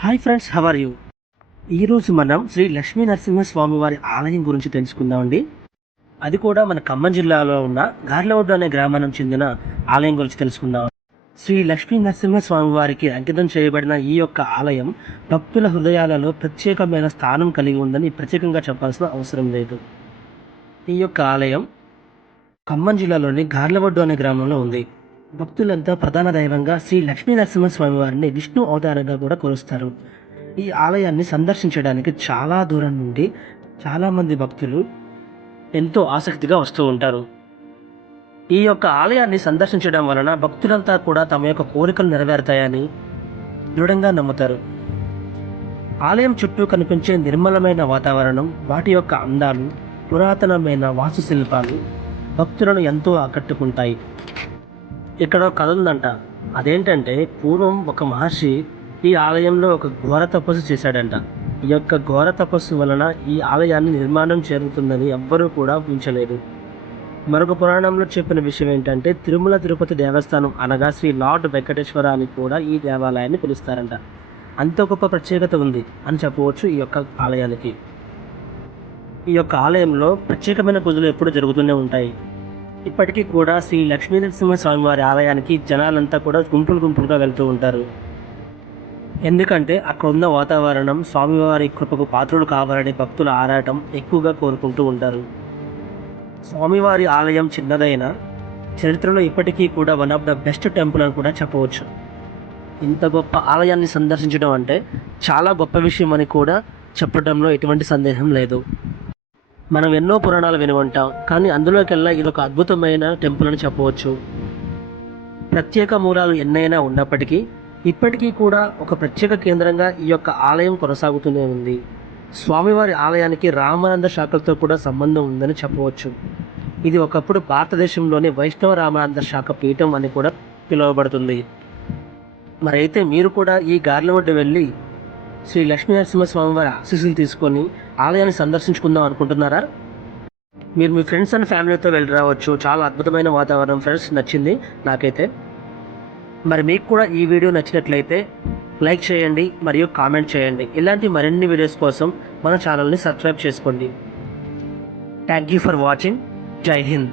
Hi friends, how are you? ఈరోజు మనం శ్రీ లక్ష్మీ నరసింహస్వామి వారి ఆలయం గురించి తెలుసుకుందామండి. అది కూడా మన ఖమ్మం జిల్లాలో ఉన్న గార్లవడ్డు అనే గ్రామానికి చెందిన ఆలయం గురించి తెలుసుకుందాం. శ్రీ లక్ష్మీ నరసింహస్వామి వారికి అంకితం చేయబడిన ఈ యొక్క ఆలయం భక్తుల హృదయాలలో ప్రత్యేకమైన స్థానం కలిగి ఉందని ప్రత్యేకంగా చెప్పాల్సిన అవసరం లేదు. ఈ యొక్క ఆలయం ఖమ్మం జిల్లాలోని గార్లవడ్డు అనే గ్రామంలో ఉంది. భక్తులంతా ప్రధాన దైవంగా శ్రీ లక్ష్మీ నరసింహస్వామి వారిని విష్ణు అవతారంగా కూడా కొలుస్తారు. ఈ ఆలయాన్ని సందర్శించడానికి చాలా దూరం నుండి చాలామంది భక్తులు ఎంతో ఆసక్తిగా వస్తూ ఉంటారు. ఈ యొక్క ఆలయాన్ని సందర్శించడం వలన భక్తులంతా కూడా తమ యొక్క కోరికలు నెరవేరుతాయని దృఢంగా నమ్ముతారు. ఆలయం చుట్టూ కనిపించే నిర్మలమైన వాతావరణం, వాటి యొక్క అందాలు, పురాతనమైన వాస్తుశిల్పాలు భక్తులను ఎంతో ఆకట్టుకుంటాయి. ఇక్కడ ఒక కథ ఉందంట. అదేంటంటే, పూర్వం ఒక మహర్షి ఈ ఆలయంలో ఒక ఘోర తపస్సు చేశాడంట. ఈ యొక్క ఘోర తపస్సు వలన ఈ ఆలయాన్ని నిర్మాణం జరుగుతుందని ఎవ్వరూ కూడా ఊహించలేదు. మరొక పురాణంలో చెప్పిన విషయం ఏంటంటే, తిరుమల తిరుపతి దేవస్థానం అనగా శ్రీ లార్డ్ వెంకటేశ్వర అని కూడా ఈ దేవాలయాన్ని పిలుస్తారంట. అంత గొప్ప ప్రత్యేకత ఉంది అని చెప్పవచ్చు ఈ యొక్క ఆలయానికి. ఈ యొక్క ఆలయంలో ప్రత్యేకమైన పూజలు ఎప్పుడు జరుగుతూనే ఉంటాయి. ఇప్పటికీ కూడా శ్రీ లక్ష్మీ నరసింహస్వామి వారి ఆలయానికి జనాలంతా కూడా గుంపులుగా వెళ్తూ ఉంటారు. ఎందుకంటే అక్కడ ఉన్న వాతావరణం స్వామివారి కృపకు పాత్రులు కావాలని భక్తుల ఆరాటం ఎక్కువగా కోరుకుంటూ ఉంటారు. స్వామివారి ఆలయం చిన్నదైన చరిత్రలో ఇప్పటికీ కూడా one of the best temple అని కూడా చెప్పవచ్చు. ఇంత గొప్ప ఆలయాన్ని సందర్శించడం అంటే చాలా గొప్ప విషయం అని కూడా చెప్పడంలో ఎటువంటి సందేహం లేదు. మనం ఎన్నో పురాణాలు విని ఉంటాం, కానీ అందులోకెల్లా ఇది ఒక అద్భుతమైన టెంపుల్ అని చెప్పవచ్చు. ప్రత్యేక మూలాలు ఎన్నైనా ఉన్నప్పటికీ ఇప్పటికీ కూడా ఒక ప్రత్యేక కేంద్రంగా ఈ యొక్క ఆలయం కొనసాగుతూనే ఉంది. స్వామివారి ఆలయానికి రామానంద శాఖలతో కూడా సంబంధం ఉందని చెప్పవచ్చు. ఇది ఒకప్పుడు భారతదేశంలోని వైష్ణవ రామానంద శాఖ పీఠం అని కూడా పిలువబడుతుంది. మరైతే మీరు కూడా ఈ గార్లవడ్డు వెళ్ళి శ్రీ లక్ష్మీ నరసింహస్వామి వారి ఆశీస్సులు తీసుకొని ఆలయాన్ని సందర్శించుకుందాం అనుకుంటున్నారా? మీరు మీ ఫ్రెండ్స్ అండ్ ఫ్యామిలీతో వెళ్ళి రావచ్చు. చాలా అద్భుతమైన వాతావరణం ఫ్రెండ్స్, నచ్చింది నాకైతే. మరి మీకు కూడా ఈ వీడియో నచ్చినట్లయితే లైక్ చేయండి మరియు కామెంట్ చేయండి. ఇలాంటి మరిన్ని వీడియోస్ కోసం మన ఛానల్ని సబ్స్క్రైబ్ చేసుకోండి. Thank you for watching. జై హింద్.